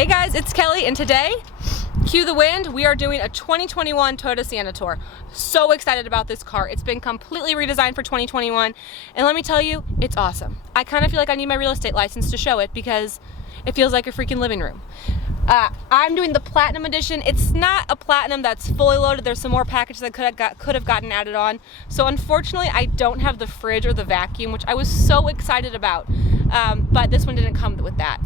Hey guys, it's Kelly, and today, cue the wind, we are doing a 2021 Toyota Sienna tour. So excited about this car. It's been completely redesigned for 2021, and let me tell you, it's awesome. I kind of feel like I need my real estate license to show it because it feels like a freaking living room. I'm doing the Platinum Edition. It's not a Platinum that's fully loaded. There's some more packages that could have gotten added on. So unfortunately, I don't have the fridge or the vacuum, which I was so excited about. But this one didn't come with that.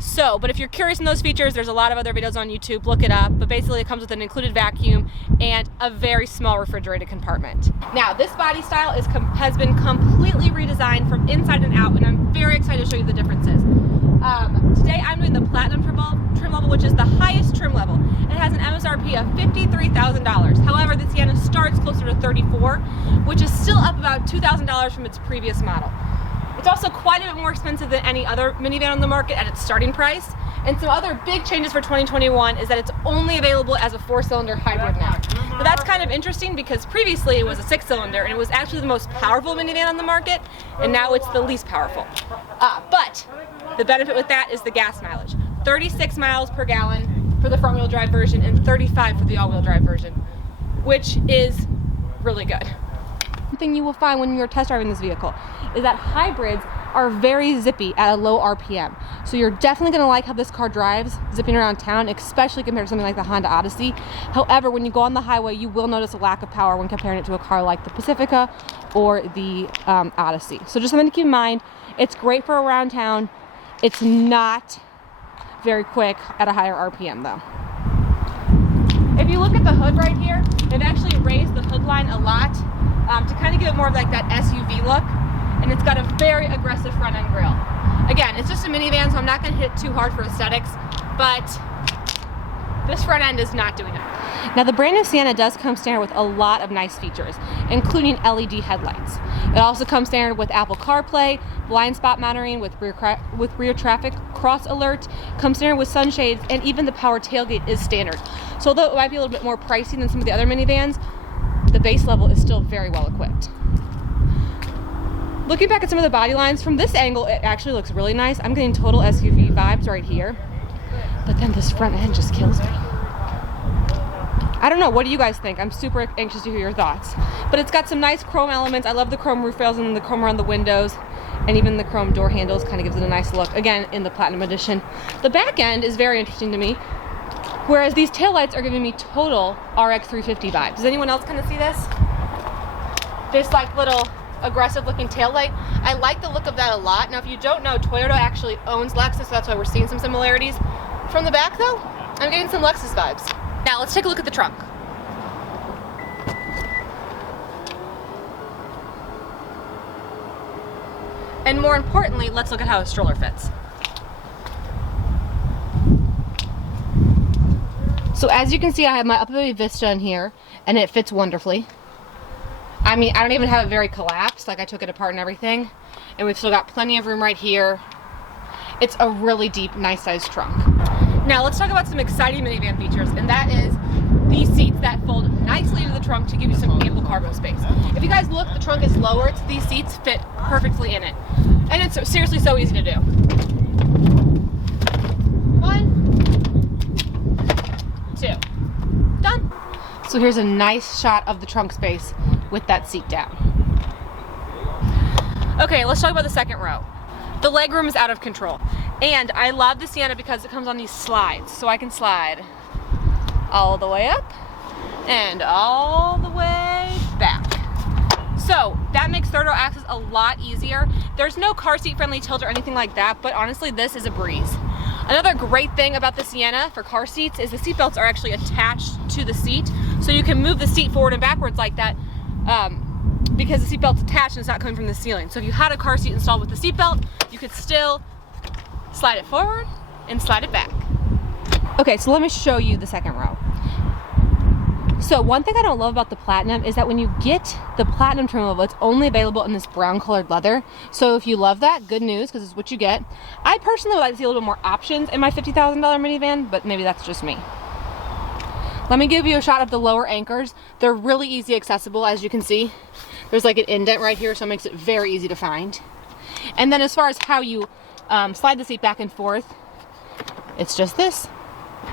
So, but if you're curious in those features, there's a lot of other videos on YouTube, look it up. But basically it comes with an included vacuum and a very small refrigerated compartment. Now, this body style has been completely redesigned from inside and out, and I'm very excited to show you the differences. Today I'm doing the Platinum trim level, which is the highest trim level. It has an MSRP of $53,000. However, the Sienna starts closer to $34,000, which is still up about $2,000 from its previous model. It's also quite a bit more expensive than any other minivan on the market at its starting price. And some other big changes for 2021 is that it's only available as a 4-cylinder hybrid now. But that's kind of interesting because previously it was a 6-cylinder and it was actually the most powerful minivan on the market, and now it's the least powerful. But the benefit with that is the gas mileage. 36 miles per gallon for the front-wheel drive version and 35 for the all-wheel drive version, which is really good. One thing you will find when you're test driving this vehicle is that hybrids are very zippy at a low RPM. So you're definitely going to like how this car drives zipping around town, especially compared to something like the Honda Odyssey. However, when you go on the highway, you will notice a lack of power when comparing it to a car like the Pacifica or the Odyssey. So just something to keep in mind. It's great for around town. It's not very quick at a higher RPM though. If you look at the hood right here, they've actually raised the hood line a lot to kind of give it more of like that SUV look. And it's got a very aggressive front end grille. Again, it's just a minivan, so I'm not going to hit it too hard for aesthetics, but this front end is not doing it. Now, the brand new Sienna does come standard with a lot of nice features, including LED headlights. It also comes standard with Apple CarPlay, blind spot monitoring with rear traffic cross alert, comes standard with sunshades, and even the power tailgate is standard. So although it might be a little bit more pricey than some of the other minivans, the base level is still very well equipped. Looking back at some of the body lines, from this angle, it actually looks really nice. I'm getting total SUV vibes right here. But then this front end just kills me. I don't know, what do you guys think? I'm super anxious to hear your thoughts. But it's got some nice chrome elements. I love the chrome roof rails and the chrome around the windows. And even the chrome door handles kind of gives it a nice look. Again, in the Platinum Edition. The back end is very interesting to me. Whereas these taillights are giving me total RX 350 vibes. Does anyone else kind of see this? This like little aggressive looking taillight. I like the look of that a lot. Now if you don't know, Toyota actually owns Lexus, so that's why we're seeing some similarities. From the back though, I'm getting some Lexus vibes. Now let's take a look at the trunk. And more importantly, let's look at how a stroller fits. So as you can see, I have my Upper Vista in here and it fits wonderfully. I mean, I don't even have it very collapsed, like I took it apart and everything. And we've still got plenty of room right here. It's a really deep, nice sized trunk. Now let's talk about some exciting minivan features, and that is these seats that fold nicely into the trunk to give you some ample cargo space. If you guys look, the trunk is lowered, so these seats fit perfectly in it. And it's seriously so easy to do. 1, 2, done. So here's a nice shot of the trunk space with that seat down. Okay, let's talk about the second row. The legroom is out of control. And I love the Sienna because it comes on these slides. So I can slide all the way up and all the way back. So that makes third row access a lot easier. There's no car seat friendly tilt or anything like that, but honestly, this is a breeze. Another great thing about the Sienna for car seats is the seat belts are actually attached to the seat. So you can move the seat forward and backwards like that because the seat belt's attached and it's not coming from the ceiling. So if you had a car seat installed with the seat belt, you could still slide it forward and slide it back. Okay, so let me show you the second row. So one thing I don't love about the Platinum is that when you get the Platinum trim level, it's only available in this brown colored leather. So if you love that, good news, because it's what you get. I personally would like to see a little bit more options in my $50,000 minivan, but maybe that's just me. Let me give you a shot of the lower anchors. They're really easy accessible, as you can see. There's like an indent right here, so it makes it very easy to find. And then as far as how you slide the seat back and forth, It's just this.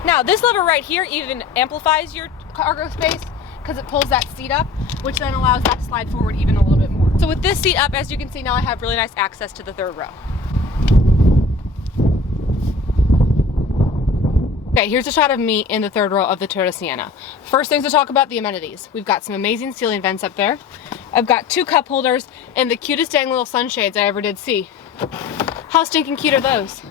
Now this lever right here even amplifies your cargo space because it pulls that seat up, which then allows that to slide forward even a little bit more. So with this seat up, as you can see now, I have really nice access to the third row. Okay, here's a shot of me in the third row of the Toyota Sienna. First things to talk about, the amenities. We've got some amazing ceiling vents up there. I've got 2 cup holders and the cutest dang little sunshades I ever did see. How stinking cute are those?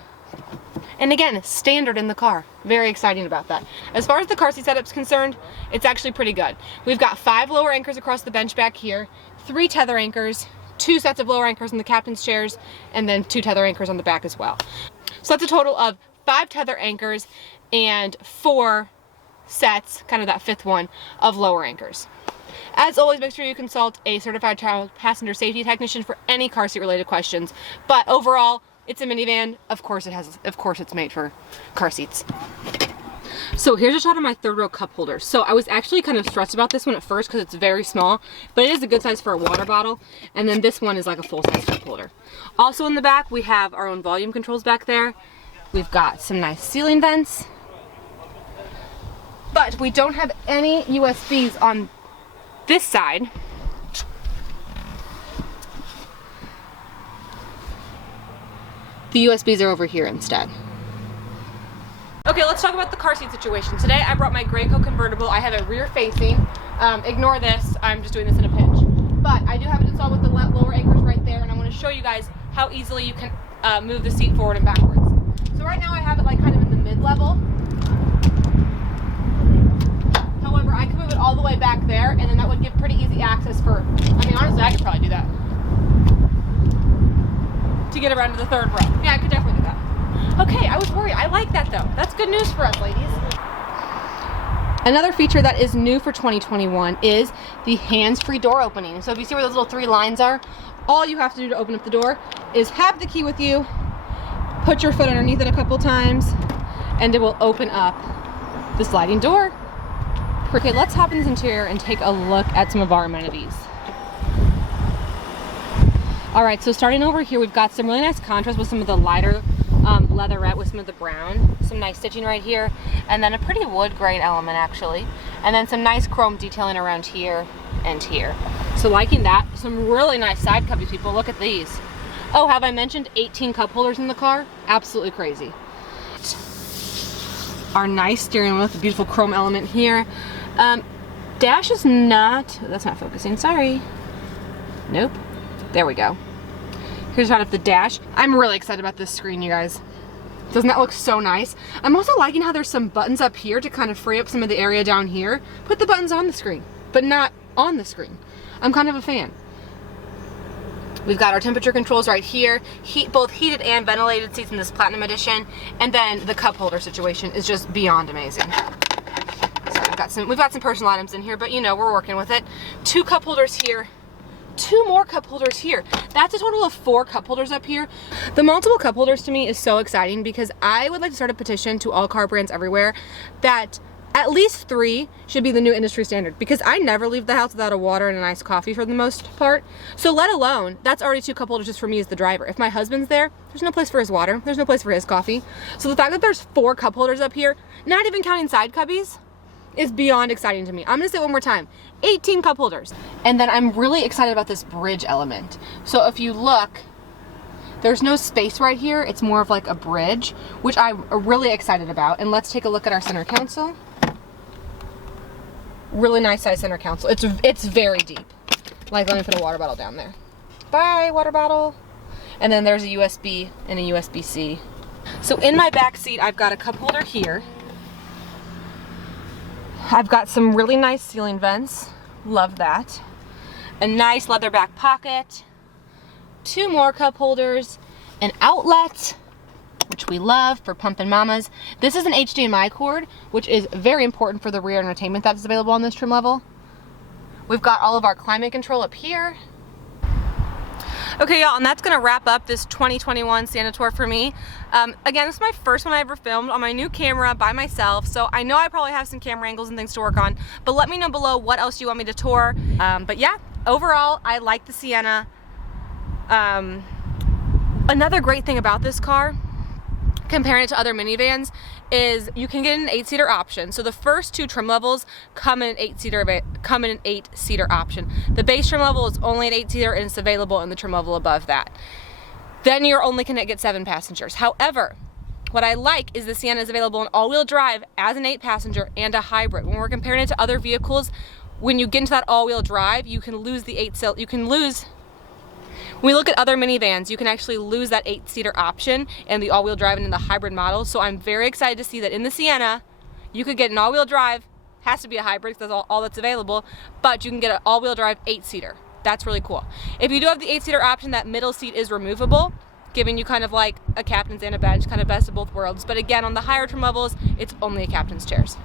And again, standard in the car. Very exciting about that. As far as the car seat setup's concerned, it's actually pretty good. We've got 5 lower anchors across the bench back here, 3 tether anchors, 2 sets of lower anchors in the captain's chairs, and then 2 tether anchors on the back as well. So that's a total of 5 tether anchors and 4 sets, kind of that 5th one, of lower anchors. As always, make sure you consult a certified child passenger safety technician for any car seat related questions. But overall, it's a minivan. Of course it's made for car seats. So here's a shot of my third row cup holder. So I was actually kind of stressed about this one at first because it's very small, but it is a good size for a water bottle. And then this one is like a full size cup holder. Also in the back, we have our own volume controls back there. We've got some nice ceiling vents, but we don't have any USBs on this side. The USBs are over here instead. Okay, let's talk about the car seat situation. Today I brought my Graco convertible. I have a rear facing. Ignore this, I'm just doing this in a pinch. But I do have it installed with the lower anchors right there, and I want to show you guys how easily you can move the seat forward and backwards. So right now I have it like kind of in the mid-level. However, I could move it all the way back there, and then that would give pretty easy access for, I mean, honestly, I could probably do that. To get around to the third row. Yeah, I could definitely do that. Okay, I was worried. I like that though. That's good news for us, ladies. Another feature that is new for 2021 is the hands-free door opening. So if you see where those little 3 lines are, all you have to do to open up the door is have the key with you, put your foot underneath it a couple times, and it will open up the sliding door. Okay, let's hop in this interior and take a look at some of our amenities. All right, so starting over here, we've got some really nice contrast with some of the lighter leatherette with some of the brown, some nice stitching right here, and then a pretty wood grain element actually, and then some nice chrome detailing around here and here. So liking that. Some really nice side cubbies, people. Look at these. Oh, have I mentioned 18 cup holders in the car? Absolutely crazy. Our nice steering wheel with the beautiful chrome element here. Dash is not, that's not focusing, sorry. Nope. There we go. Here's a shot of the dash. I'm really excited about this screen, you guys. Doesn't that look so nice? I'm also liking how there's some buttons up here to kind of free up some of the area down here. Put the buttons on the screen, but not on the screen. I'm kind of a fan. We've got our temperature controls right here. Both heated and ventilated seats in this Platinum Edition. And then the cup holder situation is just beyond amazing. So we've got some personal items in here, but you know, we're working with it. 2 cup holders here. 2 more cup holders here. That's a total of 4 cup holders up here. The multiple cup holders to me is so exciting because I would like to start a petition to all car brands everywhere that at least 3 should be the new industry standard, because I never leave the house without a water and a nice coffee for the most part. So let alone, that's already 2 cup holders just for me as the driver. If my husband's there, there's no place for his water, there's no place for his coffee. So the fact that there's 4 cup holders up here, not even counting side cubbies, is beyond exciting to me. I'm gonna say it one more time, 18 cup holders. And then I'm really excited about this bridge element. So if you look, there's no space right here. It's more of like a bridge, which I'm really excited about. And let's take a look at our center console. Really nice size center console. It's very deep. Like, let me put a water bottle down there. Bye, water bottle. And then there's a USB and a USB-C. So in my back seat, I've got a cup holder here. I've got some really nice ceiling vents. Love that. A nice leather back pocket. 2 more cup holders. An outlet, which we love for pumping mamas. This is an HDMI cord, which is very important for the rear entertainment that's available on this trim level. We've got all of our climate control up here. Okay, y'all, and that's gonna wrap up this 2021 Sienna tour for me. Again, this is my first one I ever filmed on my new camera by myself, so I know I probably have some camera angles and things to work on, but let me know below what else you want me to tour. But yeah, overall, I like the Sienna. Another great thing about this car comparing it to other minivans, is you can get an 8-seater option. So the first 2 trim levels come in an 8-seater option. The base trim level is only an 8-seater, and it's available in the trim level above that. Then you're only going to get 7 passengers. However, what I like is the Sienna is available in all-wheel drive as an 8-passenger and a hybrid. When we're comparing it to other vehicles, when you get into that all-wheel drive, you can lose the 8-cylinder. When we look at other minivans, you can actually lose that 8-seater option and the all-wheel drive and in the hybrid model. So I'm very excited to see that in the Sienna, you could get an all-wheel drive, has to be a hybrid because that's all that's available, but you can get an all-wheel drive 8-seater. That's really cool. If you do have the 8-seater option, that middle seat is removable, giving you kind of like a captain's and a bench, kind of best of both worlds. But again, on the higher trim levels, it's only a captain's chairs.